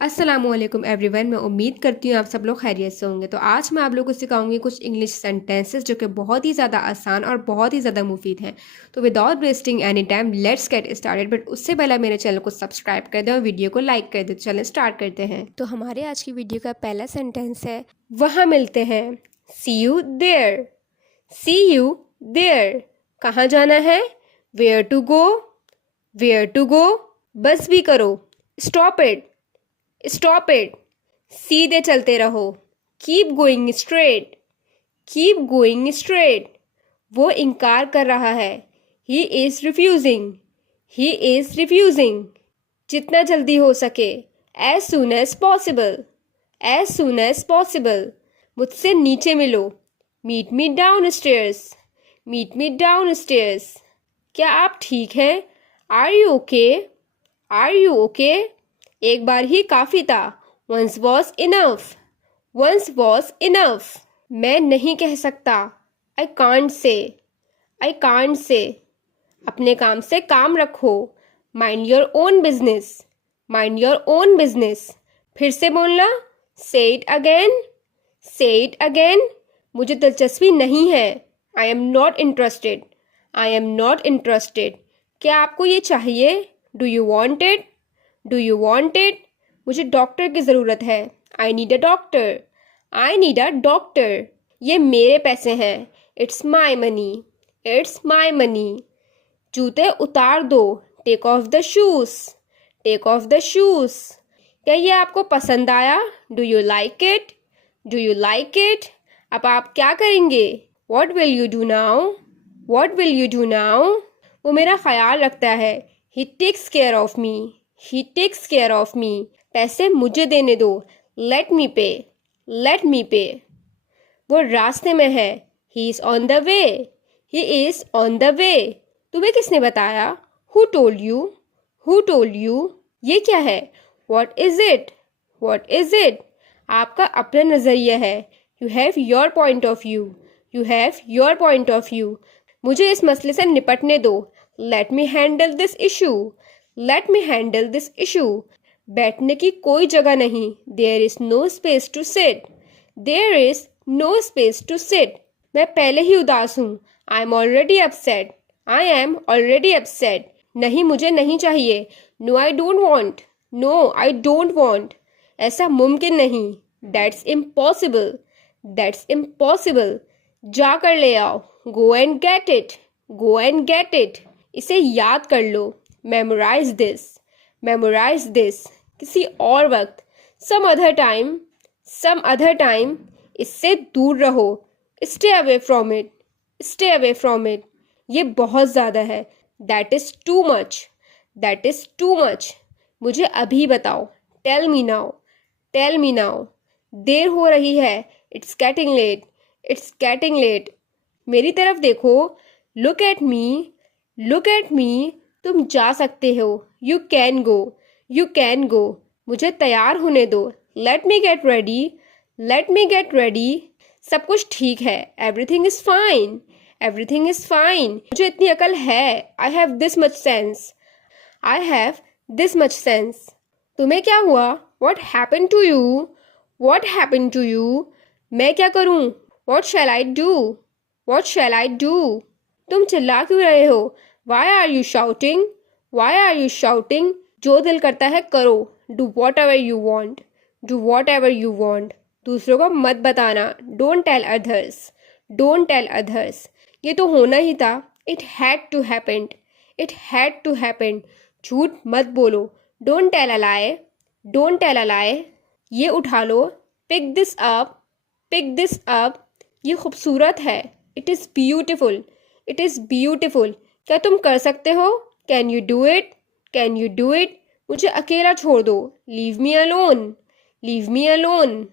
अस्सलामुअलैकुम एवरीवन। मैं उम्मीद करती हूँ आप सब लोग खैरियत से होंगे। तो आज मैं आप लोगों को सिखाऊंगी कुछ इंग्लिश सेंटेंसेस जो कि बहुत ही ज़्यादा आसान और बहुत ही ज़्यादा मुफीद हैं। तो without wasting any time let's get started. But उससे पहले मेरे चैनल को सब्सक्राइब कर दें और वीडियो को लाइक कर दें। चलें स्टार्ट करते हैं। तो हमारे आज की वीडियो का पहला सेंटेंस है वहाँ मिलते हैं। See you there. See you there. कहाँ जाना है? Where to go. Where to go. बस भी करो। Stop it. Stop it. सीधे चलते रहो। Keep going straight. Keep going straight. वो इनकार कर रहा है। He is refusing. He is refusing. जितना जल्दी हो सके। As soon as possible. As soon as possible. मुझसे नीचे मिलो। Meet me downstairs. Meet me downstairs. क्या आप ठीक हैं? Are you okay? Are you okay? एक बार ही काफी था। Once was enough. Once was enough. मैं नहीं कह सकता। I can't say. I can't say. अपने काम से काम रखो। Mind your own business. Mind your own business. फिर से बोलना। Say it again. Say it again. मुझे दिलचस्पी नहीं है। I am not interested. I am not interested. क्या आपको ये चाहिए? Do you want it? Do you want it? मुझे डॉक्टर की ज़रूरत है। I need a doctor. I need a doctor. ये मेरे पैसे हैं। It's my money. It's my money. जूते उतार दो। Take off the shoes. Take off the shoes. क्या ये आपको पसंद आया? Do you like it? Do you like it? अब आप क्या करेंगे? What will you do now? What will you do now? वो मेरा ख्याल रखता है। He takes care of me. He takes care of me. पैसे मुझे देने दो। Let me pay. Let me pay. वो रास्ते में है। He is on the way. He is on the way. तुम्हें किसने बताया? Who told you? Who told you? ये क्या है? What is it? What is it? आपका अपना नज़रिया है। You have your point of view. You have your point of view. मुझे इस मसले से निपटने दो। Let me handle this issue. Let me handle this issue. बैठने की कोई जगह नहीं। There is no space to sit. There is no space to sit. मैं पहले ही उदास हूँ। I am already upset. I am already upset. नहीं, मुझे नहीं चाहिए। No, I don't want. No, I don't want. ऐसा मुमकिन नहीं। That's impossible. That's impossible. जा कर ले आओ। Go and get it. Go and get it. इसे याद कर लो। Memorize this. Memorize this. किसी और वक्त। Some other time. Some other time. इससे दूर रहो। Stay away from it. Stay away from it. ये बहुत ज़्यादा है। That is too much. That is too much. मुझे अभी बताओ। Tell me now. Tell me now. देर हो रही है। It's getting late. It's getting late. मेरी तरफ देखो। Look at me. Look at me. तुम जा सकते हो। You can go. You can go. मुझे तैयार होने दो। Let me get ready. Let me get ready. सब कुछ ठीक है। Everything is fine. Everything is fine. मुझे इतनी अकल है। I have this much sense. I have this much sense. तुम्हें क्या हुआ? What happen to you? What happen to you? मैं क्या करूँ? What shall I do? What shall I do? तुम चिल्ला क्यों रहे हो? Why are you shouting? Why are you shouting? जो दिल करता है करो। Do whatever you want. Do whatever you want. दूसरों को मत बताना। Don't tell others. Don't tell others. ये तो होना ही था। It had to happen. It had to happen. झूठ मत बोलो। Don't tell a lie. Don't tell a lie. ये उठा लो। Pick this up. Pick this up. ये खूबसूरत है। It is beautiful. It is beautiful. क्या तुम कर सकते हो? Can you do it? Can you do it? मुझे अकेला छोड़ दो। Leave me alone. Leave me alone.